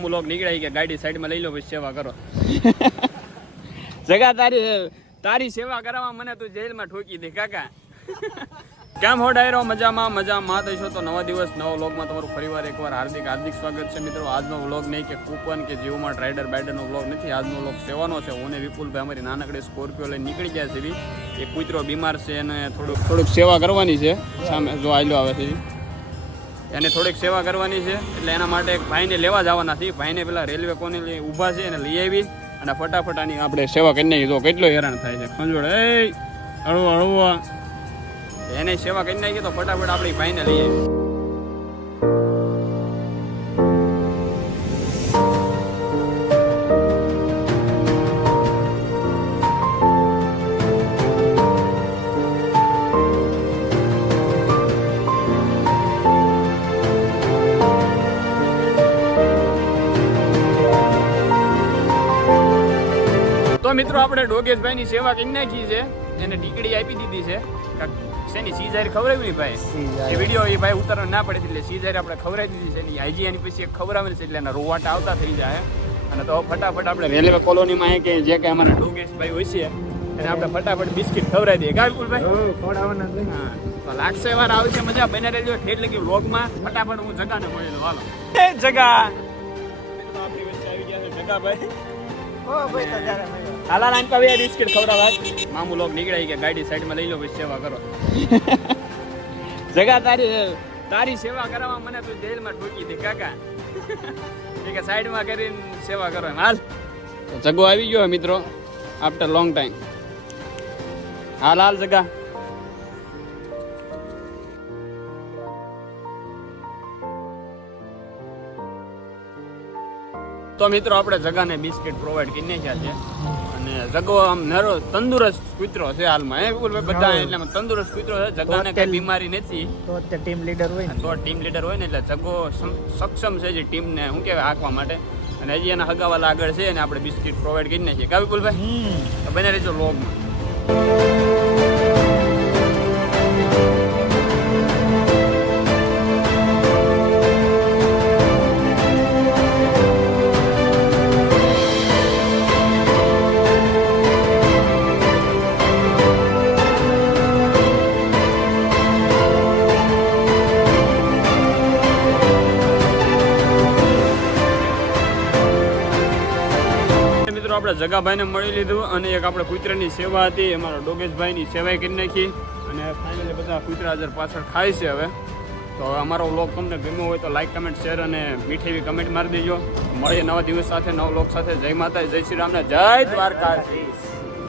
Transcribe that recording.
મામુ લોક નીકળ્યા કે ગાડી સાઈડમાં લઈ લો પછી સેવા કરો. જગા તારી સેવા કરાવવા મને તું જેલમાં ઠોકી દે કાકા. કેમ હો ડાયરો? મજામાં થઈશો તો નવા દિવસ નવો વ્લોગમાં તમારું ફરીવાર એકવાર હાર્દિક સ્વાગત છે મિત્રો. આજનો વ્લોગ નહીં કે કૂપન કે જીવમાં રાઇડર બાઇડરનો વ્લોગ નથી. આજનો વ્લોગ સેવાનો છે. હું ને વિપુલભાઈ અમારી નાનકડી સ્કોર્પિયો લઈને નીકળી ગયા છે. એક કૂતરો બીમાર છે એને થોડુંક સેવા કરવાની છે. સામે જો આયલો આવે છે એને થોડીક સેવા કરવાની છે એટલે એના માટે એક ભાઈને લેવા જવાના છે. ભાઈને પેલા રેલવે કોની ઊભા છે એને લઈ આવી અને ફટાફટ આની આપણે સેવા કરી નાખી. તો કેટલો હેરાન થાય છે ખંજોળ. હળવો એને સેવા કરી નાખી તો ફટાફટ આપણી ભાઈને લઈ આવી. તો મિત્રો આપણે ડોગેશભાઈની સેવા કરી નાખી છે. એને ટીકડી આપી દીધી છે. શેની સીઝારી ખવડાવી ભાઈ એ વિડીયો એ ભાઈ ઉતારવા ના પડે એટલે સીઝારી આપણે ખવડાવી દીધી છે. એની હાઈજી એની પછી ખવડાવવાની છે એટલે એના રોવાટા આવતા થઈ જાય. અને તો ફટાફટ આપણે રેલવે કોલોનીમાં કે જે કે અમારા ડોગેશભાઈ હોય છે એને આપણે ફટાફટ બિસ્કિટ ખવડાવી દઈએ. કાલ ભાઈ હા તો લાગશે વાર આવશે મજા. બને રહેજો ઠેઠ લગી વ્લોગમાં. ફટાફટ હું જગાને મળી લઉં. હાલો જગા આપણી વચ્ચે આવી ગયા છે જગાભાઈ. હાલા લાઈન પર બિસ્કિટ ખવડાવવા મામુ લોક નીકળ્યા કે ગાડી સાઈડમાં લઈ લો પછી સેવા કરો. જગા તારી સેવા કરાવવા મને તું જેલમાં ઠોકી દે કાકા. કે સાઈડમાં કરીને સેવા કરો. હાલ જગો આવી ગયો મિત્રો આફ્ટર લોંગ ટાઈમ. હાલ જગા. તો મિત્રો આપણે જગાને બિસ્કિટ પ્રોવાઈડ કરી નાખ્યા છે. અને જગો આમ નરો તંદુરસ્ત કૂતરો છે હાલમાં. બધા એટલે તંદુરસ્ત કૂતરો છે. જગાને કઈ બીમારી નથી. તો ટીમ લીડર હોય ને એટલે જગો સક્ષમ છે જે ટીમને શું કહેવાય હાંકવા માટે. અને હજી એના હગાવાલા આગળ છે અને આપણે બિસ્કિટ પ્રોવાઈડ કરી નાખીએ. કા વિપુલભાઈ? તો બને રહેજો વ્લોગમાં. આપણે જગાભાઈને મળી લીધું અને એક આપણે કૂતરાની સેવા હતી અમારા ડોગેશભાઈની સેવા કરી નાખી. અને ફાઇનલી બધા કૂતરા હજાર પાછળ ખાય છે હવે. તો અમારો વ્લોગ તમને ગમ્યો હોય તો લાઈક કમેન્ટ શેર અને મીઠી એવી કમેન્ટ મારી દેજો. મળીએ નવા દિવસ સાથે નવા વ્લોગ સાથે. જય માતા જય શ્રી રામ ને જય દ્વારકાધીશ.